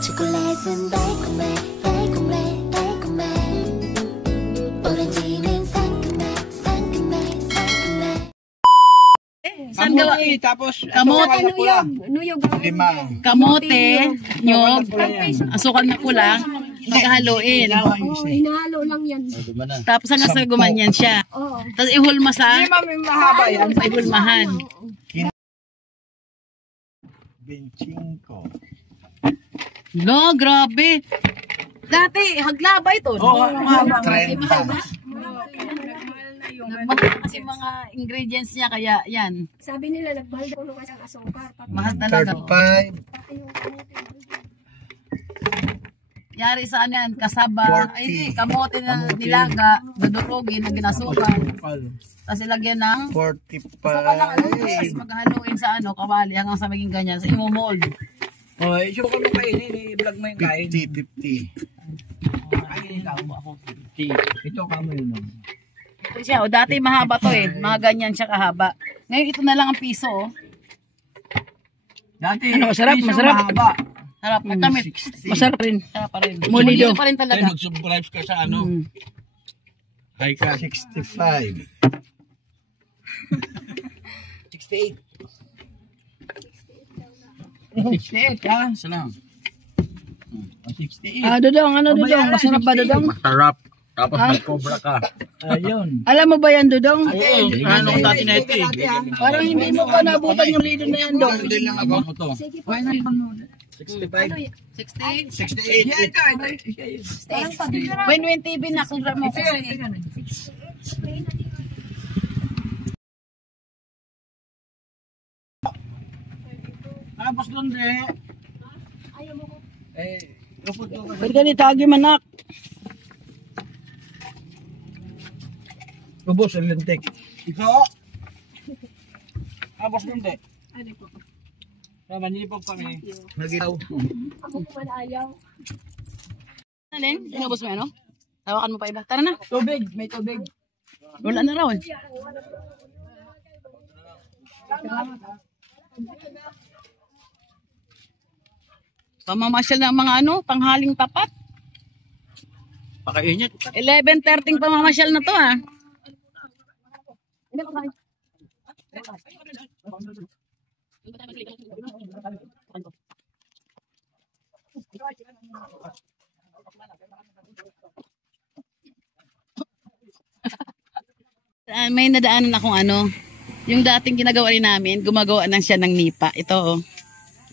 초콜릿은 달콤해 달콤해 달콤해 오렌지는 상큼해 상큼해 상큼해 Saan gawa? Tapos Kamote, kamote, nyog, asukal na pula, paghaluin. Hinahalo lang yan. Tapos hanggang sa gumanyan siya. Tapos ihulma sa mahaba yan. ihulmahan. 25. No, grabe. Dati, haglaba ito. Oo, mahaba. 30. Mahal kasi mga ingredients niya, kaya yan. Sabi nila, nagmahal daw nung kasang asukar. Mahal talaga. 35. Yari sa ano yan, kasaba, ay di, kamote na nilaga, dudurugin na ginasukan. Tapos ilagyan ng 45. saka lang ano, tapos maghaluin sa ano, kawali hanggang sa maging ganyan, sa imo-mold. Oh, isuko mo kainin, i-vlog mo yung kain. 50. Ay, ikaw ako. 50. Ito kamo yun. Ito siya, o dati mahaba to eh, mga ganyan siya kahaba. Ngayon ito na lang ang piso oh. Dati, Ano, masarap, piso masarap. mahaba. Harap, matamit. 60. Masarap rin. Masarap pa rin. Molido. Molido pa rin Tayo talaga. mag-subscribe ka sa ano? Hi ka. 65. 68. 68 ha? Salam. 68. Dodong, ano Dodong? Masarap ba Dodong? Masarap. Tapos may cobra ka. Ayun. Alam mo ba yan Dodong? Ano ko dati na ito eh. Parang hindi mo pa nabutan yung lido na yan Dong. Hindi lang ako mo to. 65. 60? 68. When TV na, kung mo ko. Tapos doon lupot ko. Pwede ka nitagi manak. Ubos ang lintik. Ito. Tapos doon manipog kami. Nagitaw. Ako po ayaw. Alin? Inubos mo yan, no? Tawakan mo pa iba. Tara na. Tubig. May tubig. Wala na raw eh. Pamamasyal ng mga ano, panghaling tapat. Pakainit. 11:30 pamamasyal na to ah. May nadaanan akong ano, yung dating ginagawa rin namin, gumagawa lang siya ng nipa. Ito oh.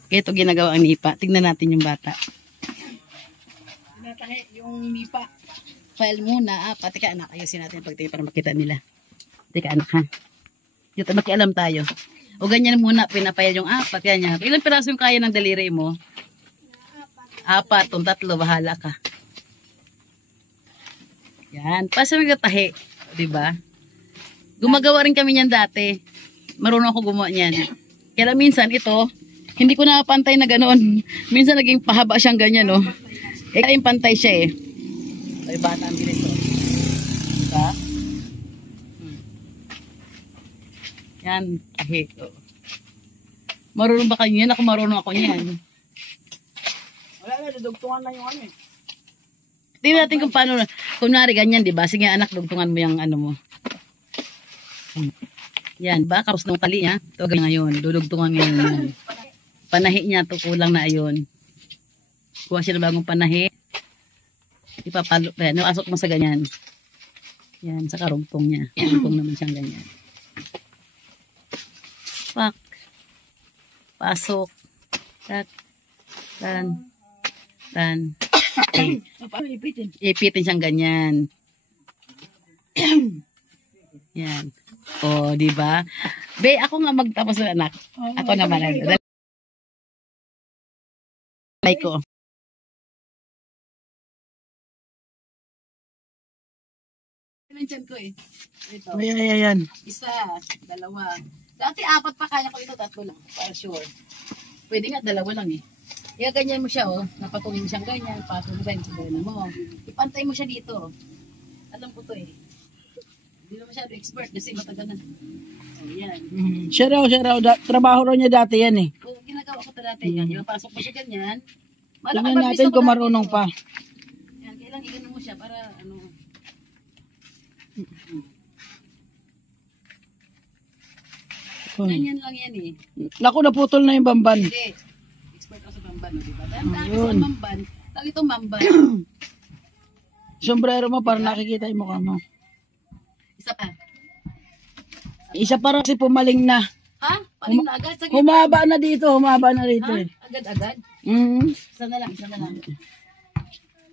Ito ginagawa ang nipa. Tignan natin yung bata. Tinatahi yung nipa. File muna. Pati ka anak. Ayusin natin pagtingin para makita nila. Tika anak ha. Dito makialam tayo. O ganyan muna. Pinapayad yung apat. Yan. Ilang piraso yung kaya ng daliri mo? Apat. Kung 3. Bahala ka. Yan. Pasa magatahi. Diba? Gumagawa rin kami niyan dati. Marunong ako gumawa niyan. Kaya minsan ito, hindi ko napantay na ganoon. Minsan naging pahaba siyang ganyan, no? Kaya yung pantay siya eh. Ay, bata ang bilis, oh. Diba? Yan, ahik, oh. Marunong ba kayo yan? Ako marunong ako yan. Wala na, dudugtungan na yung ano eh. Tingnan natin kung paano, kunwari ganyan, diba? Sige anak, dugtungan mo yung ano mo. Yan, ba? Kapos ng tali, ha? Ito ngayon, dudugtungan ngayon yan. Panahi niya to kulang na ayon. Kuha siya ng bagong panahi. Ipapalo. Ayan, asok mo sa ganyan. Yan, sa karugtong niya. Karugtong naman siyang ganyan. Pak. Pasok. Tak. Tan. Tan. Okay. Ipitin siyang ganyan. Yan. O, di ba? Be, ako nga magtapos ng anak. Ako naman. Ko. Mention ko eh. Ito. Ayan. Isa, dalawa. Dati 4 pa kaya ko ito, 3 lang. Para sure. Pwede nga 2 lang eh. Kaya ganyan mo siya oh. Napatungin siyang ganyan. Patungin sa ganyan mo. Ipantay mo siya dito. Alam ko to eh. Hindi naman masyado expert kasi matagal na. Oh, yan. Siya raw. Trabaho raw niya dati yan eh. Kung ginagawa ko ito dati yan. Yung pasok mo siya ganyan. Tingnan natin kung marunong pa. Yan, kailang igano mo siya para ano. Ganyan lang yan eh. Naku, naputol na yung bamban. Hindi. Expert ako sa mamban, di ba? Dahil dahil sa mamban, tawag itong mamban. Sombrero mo para nakikita yung mukha mo. Isa pa. Isa para kasi pumaling na. Ha? Paling na agad? Sa Humaba na dito, humaba na rito. ha? Eh. Agad-agad? Mm. Isa na lang, isa na lang.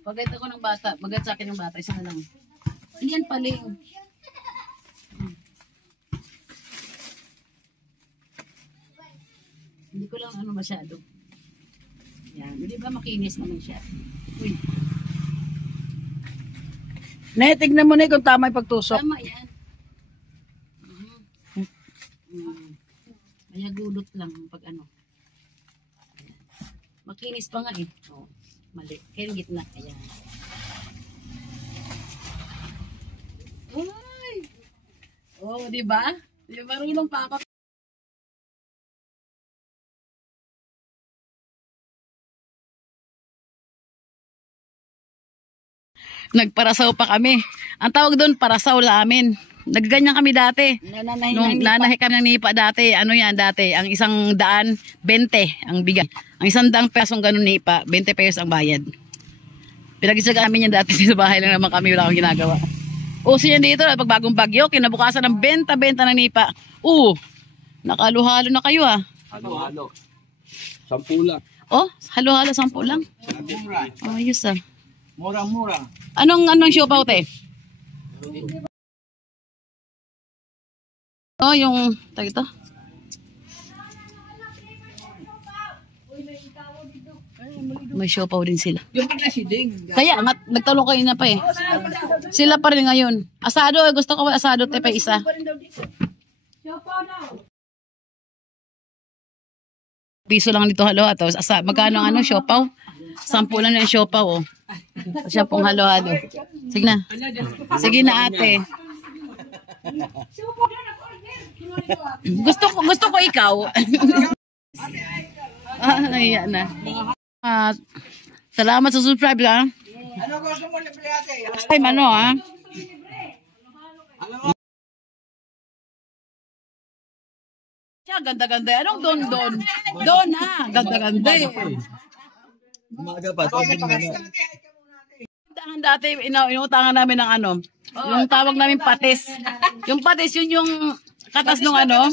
Pagkat ako ng bata, pagkat sa akin ng bata, isa na lang. Hindi yan paling. Hindi ko lang ano masyado. Yan, hindi ba makinis naman siya? Uy, Tignan mo na kung tama yung pagtusok. tama yan. Kaya gulot lang pag ano. Makinis pa nga eh. Oh, mali. Kaya yung gitna. Ayan. Uy! Oh, di ba? Di ba marunong pa ako? Nagparasaw pa kami. Ang tawag doon, parasaw namin. Nagganyan kami dati. Nung nanahi kami ng nipa dati, ano yan dati, ang isang daan, 20 ang bigay. Ang isang daang pesong ganun nipa, 20 pesos ang bayad. Pinag-isaga namin yan dati sa bahay lang naman kami, wala akong ginagawa. Uso yan dito, pag bagong bagyo, kinabukasan ng benta-benta ng nipa. Nakaluhalo na kayo ah. Halo-halo. 10 lang. Oh, halo-halo 10 lang. Mura. Ayos ah. Murang-mura. Anong siopaw te? Oh, yung tag ito. May siopaw din sila. Yung pagkasiding. Kaya nga, nagtalong kayo na pa eh. Sila pa rin ngayon. Asado, gusto ko asado te pa isa. Piso lang dito halo-halo. Tapos magkano ang ano, siopaw? 10 lang yung siopaw oh. Siya pong halo-halo. Sige na. Sige na ate. Gusto ko ikaw. Ayan na. Salamat sa subscribe ha. Ano gusto mo libre ate? Ay, mano ha. Siya, ganda-ganda. Anong don? Don ha. Ganda-ganda eh. Umaga pa. Tindahan dati, inuutangan namin ng ano, yung tawag namin patis. Yung patis, yun yung katas ng ano,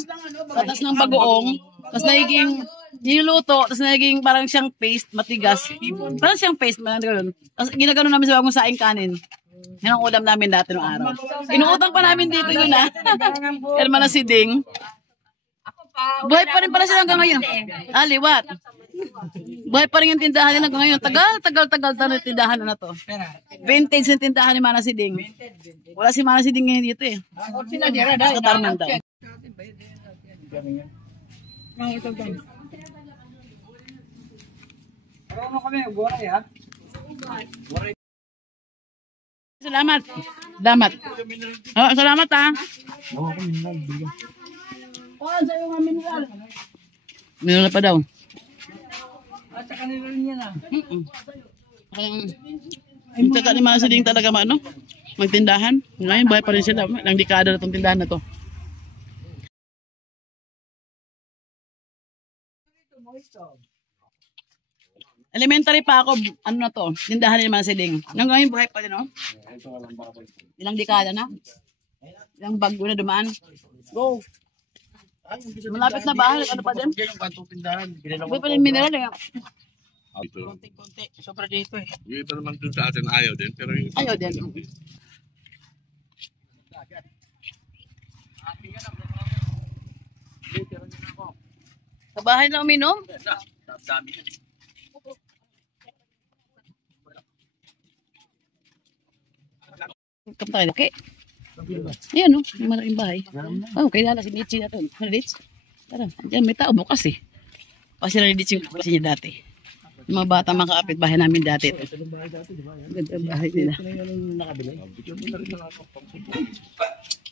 katas ng bagoong, tapos nagiging, niluluto, tapos nagiging parang siyang paste, matigas. Parang siyang paste, tapos ginagano namin sa bagong saing kanin. Yan ang ulam namin dati noong araw. Inuutang pa namin dito yun ha. Yan man si Ding. Buhay pa rin pala sila hanggang ngayon. Liwat. Buhay pa rin yung tindahan nila ngayon. Tagal na yung tindahan na to. Vintage yung tindahan ni Mana Siding. Wala si Mana Siding ngayon dito eh. Sa Tarman daw. Ano kami, buhay ha? Salamat. Salamat ha. Mineral pa daw. At sa kanila rin yan ah. Yung tata ni Mana Siding talaga magtindahan. Ngayon buhay pa rin sila. Ilang dekada na itong tindahan na to. Elementary pa ako, ano na to, tindahan ni Mana Siding. Ngayon buhay pa rin, no? Ilang dekada na? Ilang bago na dumaan? Go! Malapit na ba? Ano pa din? Yung kantong tindahan. Buhay pa rin mineral eh. Konti-konti. Sobra dito eh. Yung ito naman dun sa atin ayaw din. Pero yung Ayaw din. Sa bahay na uminom? dami yan. Kamu tayo, okay? Ayan o, yung malaking bahay. Oh, kailangan si Nietzsche na ito. Ano, Nietzsche? Tara, dyan may tao bukas eh. Kasi na Nietzsche yung kasi niya dati. Yung mga bata makakapit bahay namin dati. Ganda ang bahay nila.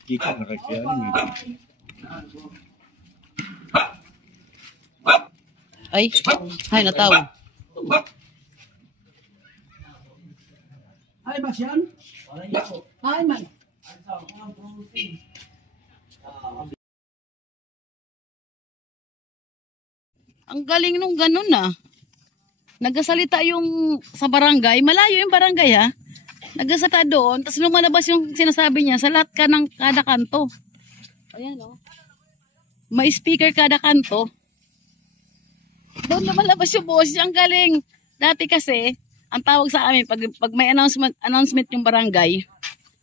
Kita na kaya. Ay, nataw. ba yan? Ay, man. Ang galing nung ganun ah. Nagsasalita yung sa barangay. Malayo yung barangay ha. Nagsasalita doon. Tapos lumalabas yung sinasabi niya sa lahat ka ng kada kanto. Ayan oh. May speaker kada kanto. Doon lumalabas yung boses. Ang galing. Dati kasi, ang tawag sa amin, pag may announcement yung barangay,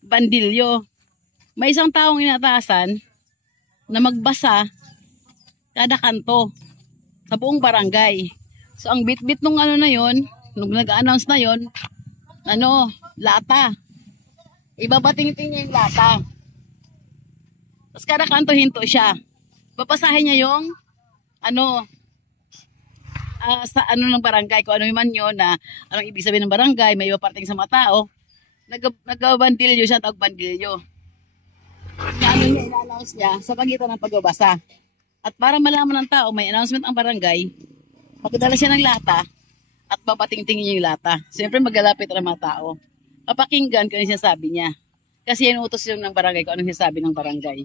bandilyo. May isang taong inatasan na magbasa kada kanto sa buong barangay. So, ang bit-bit nung ano na yon, nung nag-announce na yon, ano, lata. Ibabating-ting niya yung lata. Tapos kada kanto hinto siya. Bapasahin niya yung, ano, sa ano ng barangay, kung ano man yun, na anong ibig sabihin ng barangay, may iba parting sa mga tao, nag-bandilyo siya, tawag bandilyo. Ano niya, ina-announce niya sa pagitan ng pagbabasa. At para malaman ng tao, may announcement ang barangay, magdala siya ng lata at papatingtingin niya yung lata. Siyempre maglalapit ang mga tao. Papakinggan kung ano sinasabi niya. Kasi yan utos yung ng barangay kung anong sinasabi ng barangay.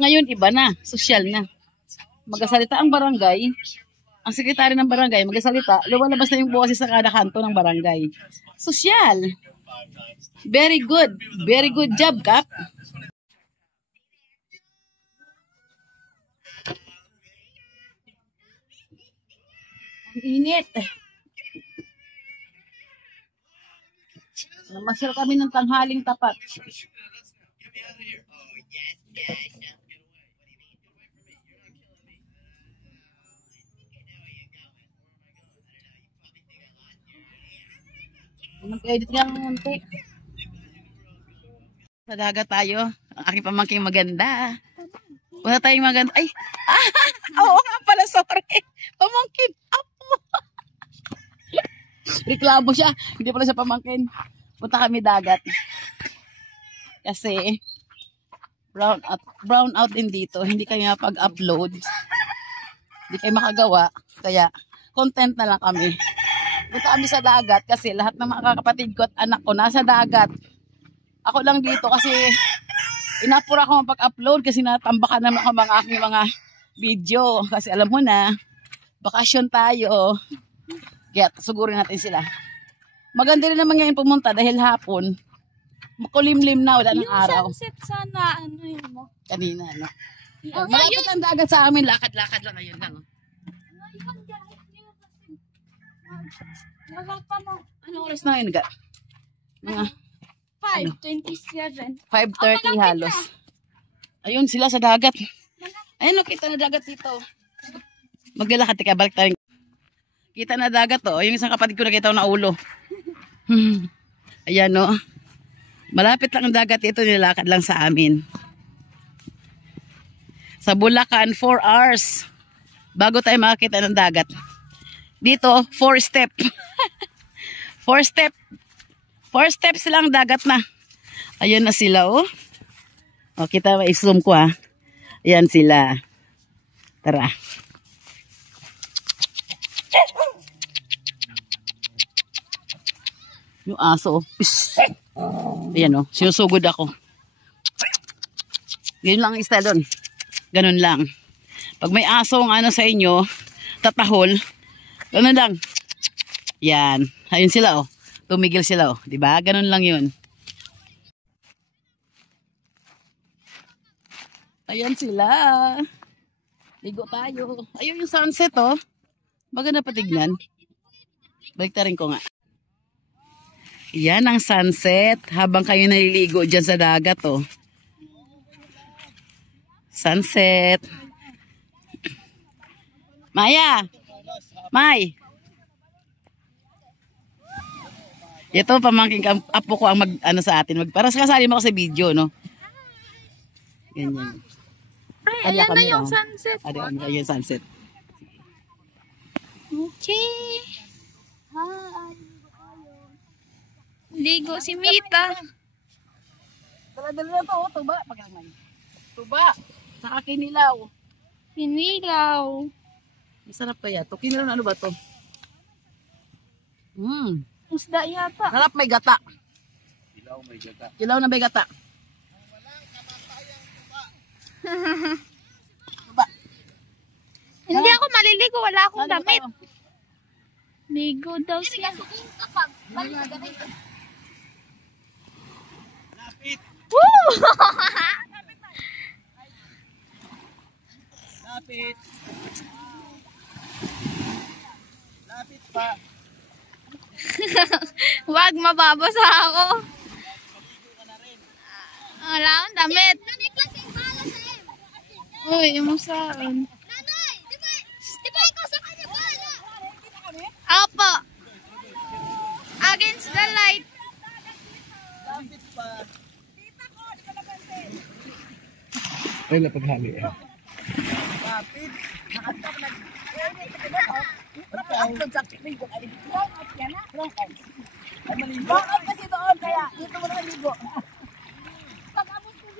Ngayon iba na, social na. Magsasalita ang barangay, ang sekretary ng barangay magsasalita, lumalabas na yung boses sa kada kanto ng barangay. Social. Very good. Very good job, Kap. Ang init. Namasyal kami ng tanghaling tapat. Mag-edit nga ng munti. Sa dagat tayo. Ang aking pamangking maganda. Wala tayong maganda. Ay! Oo nga pala, sorry. Pamangkin. Apo. Reklamo siya. Hindi pala siya pamangkin. Punta kami dagat. Kasi brown out din dito. Hindi kaya pag-upload. Hindi kayo makagawa. Kaya content na lang kami. Punta kami sa dagat kasi lahat ng mga kapatid ko at anak ko nasa dagat. Ako lang dito kasi inapura ko mapag-upload kasi natambakan naman ako mga aking mga video. Kasi alam mo na, bakasyon tayo. Kaya sugurin natin sila. Maganda rin naman ngayon pumunta dahil hapon. Makulimlim na, wala ng araw. Yung sunset sana, ano yun mo? Kanina, no? Malapit ang dagat sa amin, lakad-lakad lang ngayon lang. Anong oras na yun, ga? Mga 5:27. 5:30 halos. Ayun sila sa dagat. Ayun, no, kita na dagat dito. Maglalakad, tika, balik tayo. Kita na dagat, oh. Yung isang kapatid ko nakita ko na ulo. Ayan, no. Malapit lang ang dagat ito, nilakad lang sa amin. Sa Bulacan, 4 hours. Bago tayo makakita ng dagat. Dito, 4 step. 4 step. 4 steps lang dagat na. Ayan na sila, oh. O, kita ba, i-zoom ko, ha. Ayan sila. Tara. Yung aso, oh. Ayan, oh. Sinusugod ako. Ganun lang ang style doon. Ganun lang. Pag may aso ang ano sa inyo, tatahol, ganun lang. Yan. Ayun sila, oh. Tumigil sila, oh. Diba? Ganun lang yun. Ayan sila. Ligo tayo. Ayun yung sunset, oh. Maganda patignan. Baliktarin ko nga. Yan ang sunset. Habang kayo naliligo dyan sa dagat, oh. Sunset. Maya! May! Ito, pamangking apo ko ang ano sa atin. Para kasali mo ako sa video, no? Ganyan. Ay, ayan na yung sunset. Ayan yung sunset. Okay. Hi. Ligo si Mita. Dala-dala na to, oh. Tuba. Pagkamay. Tuba. Saka kinilaw. Pinilaw. Masarap kaya to. Kinilaw na ano ba to? Isda yata. Sarap, may gata. Kilaw na begata. Hindi ako maliligo. Wala akong damit. Ligo daw siya. Woo! Lapit. Lapit pa. Wag, mababasa ako. Wala akong damit. Uy, yung sa akin. Di ba ikaw sa kanya ba? Opo. Against the light. Lapit pa. Ay, napaghali eh. Lapit. Bakit kasi doon kaya dito mo na ligo.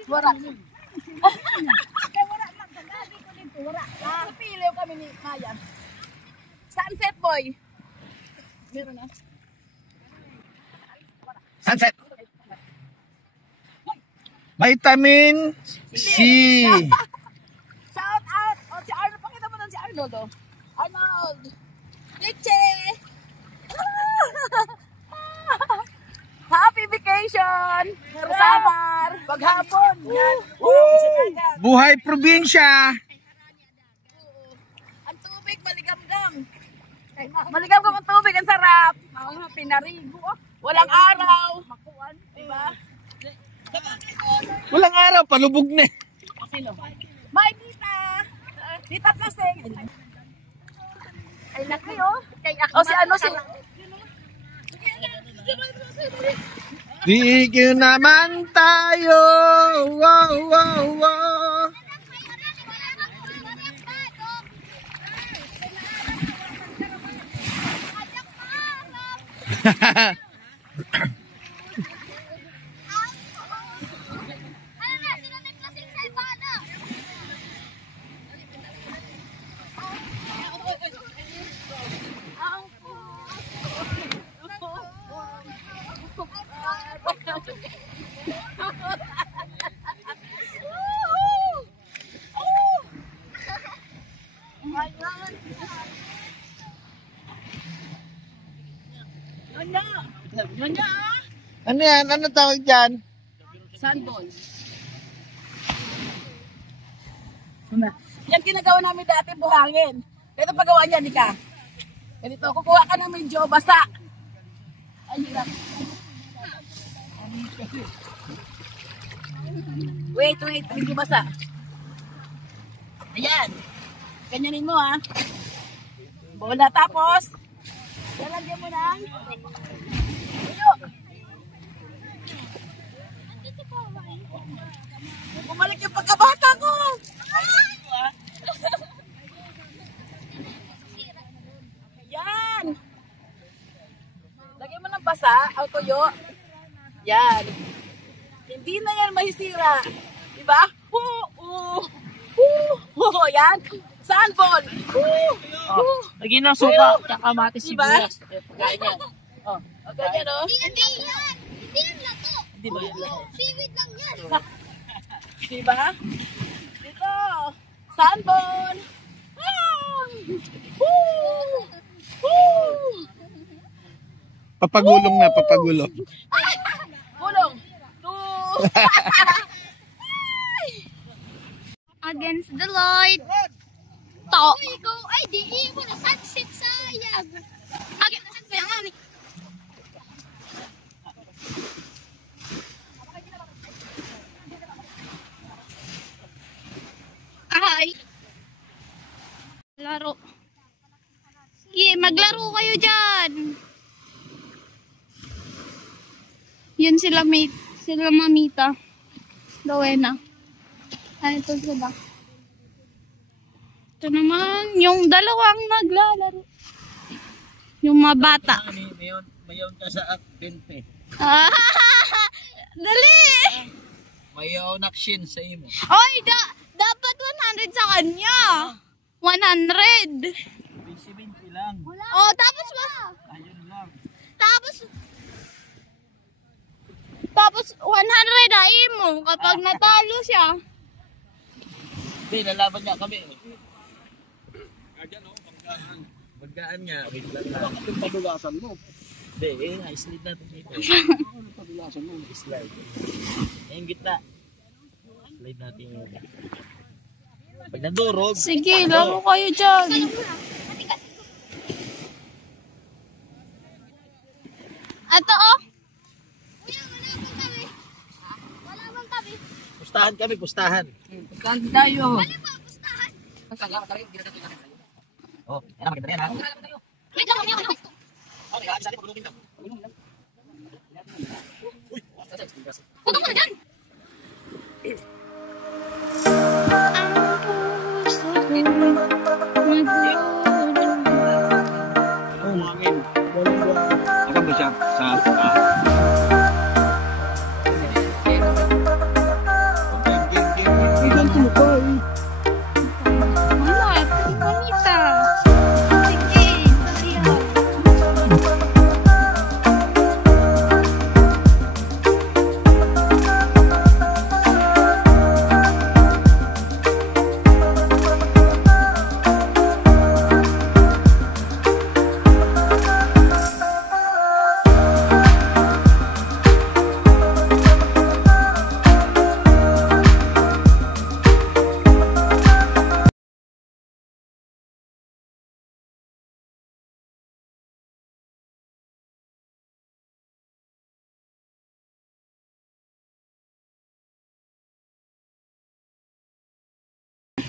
Wala. Kaya wala lang tagadi ko dito, wala. Sa Pilew kami ni Maya. Sunset boy. Meron na. Sunset. Vitamin C. Shout out! O, si Arnold. Pakita mo doon si Arnold, oh. Arnold! Leche! Happy vacation! Samar! Paghapon! Yan. Buhay probinsya. Ang tubig, maligamgam. Maligamgam ang tubig, ang sarap. Pinarigo. Walang araw. Diba? Walang araw, palubog na. Sino? May tita! Tita Plaseng! Ay, laki, oh. O, si ano, si... Di ko naman tayo. Wow, wow, wow. Ano yan? Ano tawag dyan? Sandball. Yan ginagawa namin dati, buhangin. Ito paggawa niya, Nika. Ganito, kukuha ka ng medyo basa. Ay, hirap. Wait, medyo basa. Ayan. Ganyanin mo, ha. Bola, tapos, lalagyan mo ng tuyo. Bumalik yung pagkabata ko. Yan. Lagyan mo ng basa, o tuyo. Yan. Hindi na yan masisira. Diba? Yan. Sandball. Lagyan ng suka, kakamatis Diba? Ganyan. Oh, ganyan, oh. Hindi yan! Hindi yan lato! Di ba yan lato? Seaweed lang yan! Diba? Dito. Sandball. Papagulong na, papagulong. Gulong. Against the light. To. Ikaw, ay, di mo na sunset sayang! Against the light. Ay. Laro. Sige, maglaro kayo dyan. Yun sila mamita. Rowena. Ay, ito sila. Ito naman, yung dalawang naglalaro. Yung mga bata. Mayon ka sa akbente. Ah, dali! Mayon akshin sa imo. Oy, dapat 100 sa kanya. 100. 70 lang. Oh, tapos ba? Ayun lang. Tapos Tapos 100 na imo kapag natalo siya. Hindi, lalaban niya kami. Pagkaan niya, wait lang na. Bakit padulasan mo? Hindi, slide natin dito. Padulasan mo. Slide. Yung gitna. Slide natin yung pag nadurog. Sige, laro kayo dyan. Ato oh. Kuya, wala bang tabi? Wala bang tabi? Pustahan kami, pustahan. Pustahan tayo. Wala ba, pustahan? Oh, yan ang maganda yan ha. Wait lang, kuya, wala. Oh, may kaagis natin pagulungin daw. Huwag mo na dyan. Oh, mangin. Akan ba siya sa Wala, manita. Sige, salihan.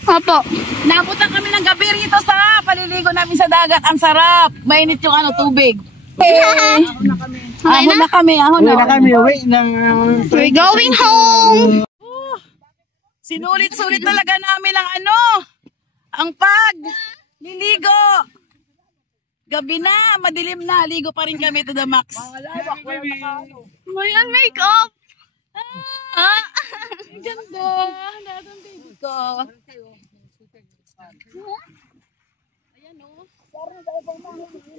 Opo. Nabutan kami ng gabi rito sa paliligo namin sa dagat. Ang sarap. Mainit yung tubig. Ahon na kami. Ahon na kami. Uwi na kami, uwi ng... We're going home. Sinulit-sulit talaga namin ang liligo. Gabi na, madilim na. Ligo pa rin kami to the max. May makeup. Ah, ang ganda. Dadang baby ko.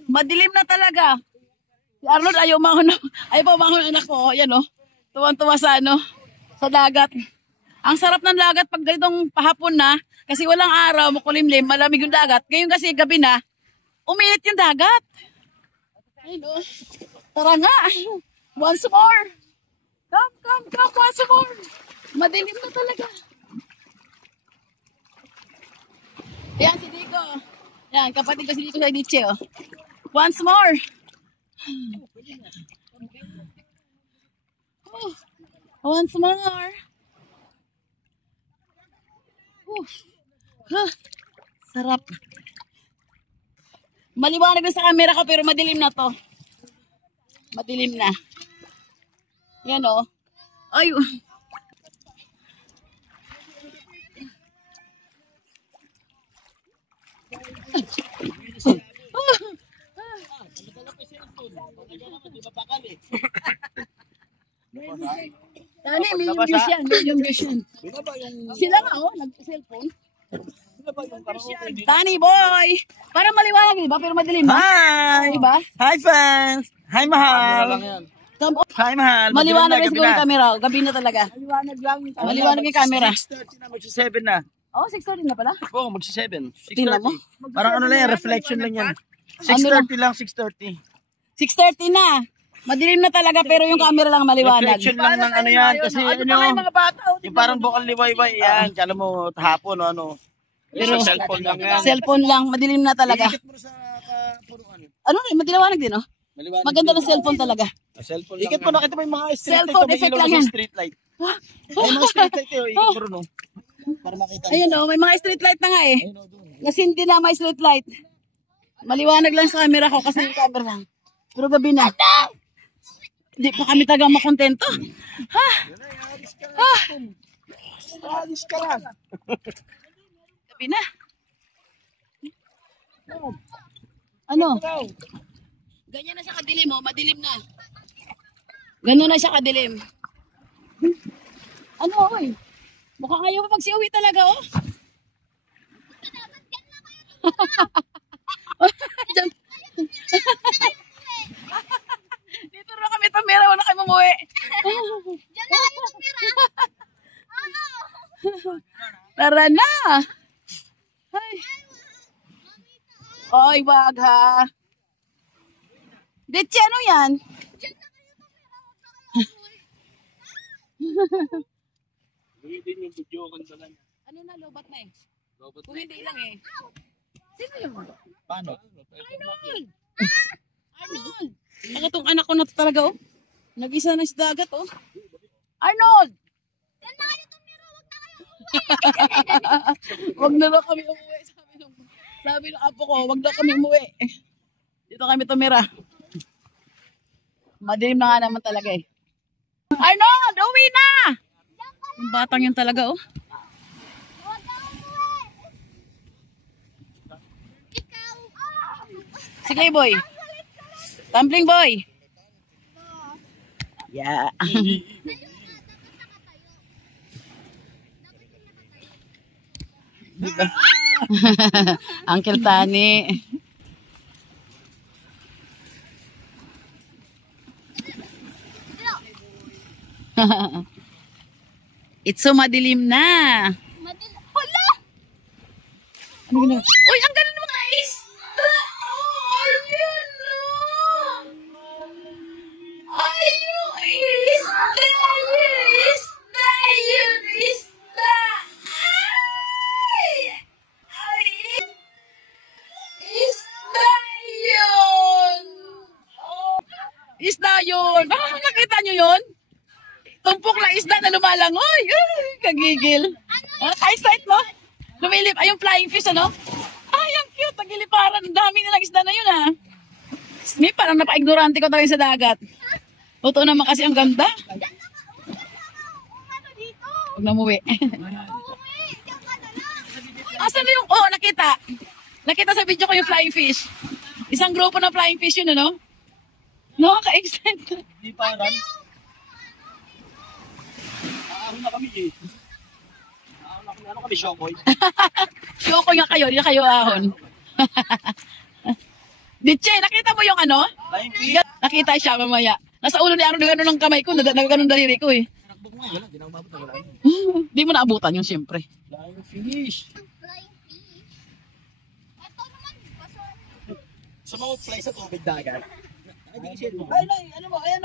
Madilim na talaga. Si Arnold ayaw pa mahon anak ko. Ayan o. Tuwan-tuwa sa sa dagat. Ang sarap ng dagat pag ganitong pahapon na. Kasi walang araw, makulimlim, malamig yung dagat. Ngayon kasi gabi na, uminit yung dagat. Ayun o. Tara nga. Once more. Come, once more. Madilim na talaga. Ayan, si Dico. Ayan, kapatid ko si Dico sa Diche, oh. Once more. Oh, once more. Sarap. Maliwanag na sa camera ko pero madilim na to. Madilim na. Yan o. Ay. Dani, may yung views yan. May yung views yan. Sila nga nag-cellphone. Dani boy! Para maliwanag, di ba? Pero madilim ba? Hi! Diba? Hi fans! Hi mahal! Come on. Hi mahal! Maliwanag na siguro yung camera. Gabi na talaga. Maliwanag yung camera. 6:30 na, magsi-7 na. Oh, 6:30 na pala. Oo, magsi-7. Tingnan mo. 6:30. Parang lang yan, reflection lang yan. 6:30 lang, 6:30. 6:30 na. Madilim na talaga pero yung camera lang maliwanag. Reflection lang ng yan. Kasi yung parang bukal liwayway yan. Kala mo hapon o Pero cellphone lang yan. Cellphone lang, madilim na talaga. Ikit mo sa puruan. Madilawanag din, oh. Maganda ng cellphone talaga. Cellphone lang. Ikit mo, nakita mo yung mga street light. Cellphone effect lang yan. Street light. May mga street light yun. Ikit mo rin, para makita. Ayun, oh, may mga street light na nga eh. Nasinti na may street light. Maliwanag lang sa camera ko kasi yung camera lang. Pero gabi na. Hindi pa kami tagang makontento. Ha? Alis ka lang. Gabi na. Ano? Ganyan na siya kadilim, oh. Madilim na. Ganyan na siya kadilim. Ano, oy? Mukhang ayaw pa pagsiuwi talaga, oh. Diyan. Dito na kami, Tamira. Wala kayo mamuwi. Tara na! Ay. Oy, wag ha. Ditsi, ano yan? Gawin yung video ko sa kanya. Ano na, lobat na eh. Robot Kung hindi lang eh. Sino yun? Paano? Arnold! Arnold! Baka tong anak ko na to talaga oh. Nag-isa na sa dagat oh. Arnold! Wag na daw kami umuwi. Sabi ng apo ko, wag daw kami umuwi. Dito kami tumira. Madilim na nga naman talaga eh. Arnold! Uwi na! Yung batang yun talaga oh. Sige boy. Tumbling boy. Yeah. Uncle Tani. It's so madilim na. Hala! Ano ginawa? Uy, ang galing ng mga isda! Oh, yun oh! Ay, yung isda! Yung isda! Yung isda! Ay! Ay! Isda yun! Oh, isda yun! Ah, nakita nyo yun? Tumpok na isda na lumalangoy. Ay, kagigil. Ah, eyesight, no? Lumilip. Ay, yung flying fish, ano? Ay, ang cute. Ang giliparan. Ang dami nilang isda na yun, ha? May parang napa-ignorante ko talaga sa dagat. Totoo naman kasi ang ganda. Huwag na umuwi. Asan na yung... Oh, nakita. Nakita sa video ko yung flying fish. Isang grupo ng flying fish yun, ano? No, ka-excite. Di parang. Ano na kami eh. Ano kami, Shokoy? Shoko nga kayo, hindi na kayo ahon. Ditche, nakita mo yung ano? Nakita siya mamaya. Nasa ulo ni Aaron ng kamay ko, nagaganon daliri ko eh. Nakbog mo yun, hindi na umabot na wala. Di mo naabutan yun, siyempre. Flying fish. Sa mga fly sa tubig dagat.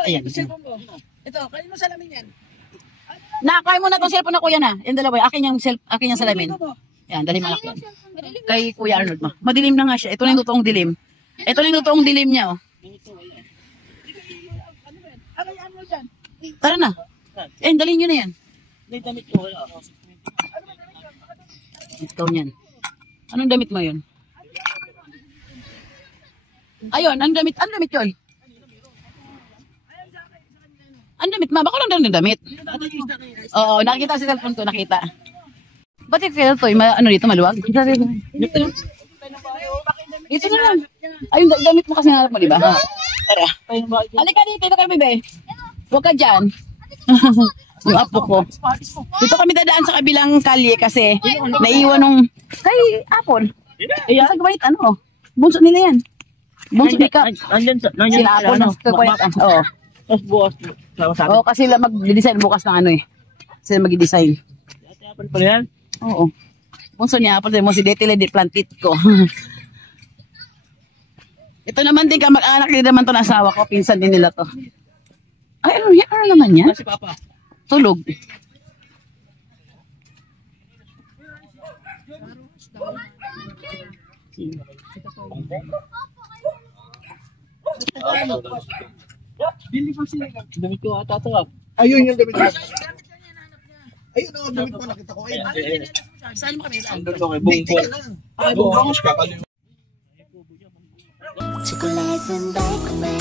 Ayan. Ito, kanin mo salamin yan. Nakakain mo na tong cellphone na kuya na. Yung dalawa, akin yung salamin. Yan, dali malaki yan. Kay Kuya Arnold mo. Madilim na nga siya. Ito na yung totoong dilim. Ito na yung totoong dilim niya, oh. Tara na. Dali nyo na yan. May damit ko. Ikaw niyan. Anong damit mo yun? Ayun, ang damit yun. Ang damit, ma, baka lang ng damit. Oo, nakita sa cellphone ko, nakita. Ba't yung kaya ito, ano dito, maluwag? Ito na lang. Ayun, damit mo kasi harap mo, di ba? Tara. Halika dito kami, be. Huwag ka dyan. Yung apo ko. Dito kami dadaan sa kabilang kalye kasi naiwan nung kay Apon. Sa gawait, ano? Bunso nila yan. Bunso ni Kap. Sila Apon, no? Oo. Tapos bukas. Oo, kasi sila mag-design bukas ng ano eh. Sila mag-design. Apple pa yan? Oo. Bunso niya, Apon, mo si Detile de Plantit ko. Ito naman din kamag-anak din naman to na asawa ko. Pinsan din nila to. Ay, ano naman yan? Si Papa. Tulog. Bili ko sila. Damit ko ata ito. Ayun yung damit mo. Ayun ang damit mo, nakita ko. Ayun. Saan mo kami? Ang ganda kay Bongbong. Ay, Bongbong. Took a lesson back on my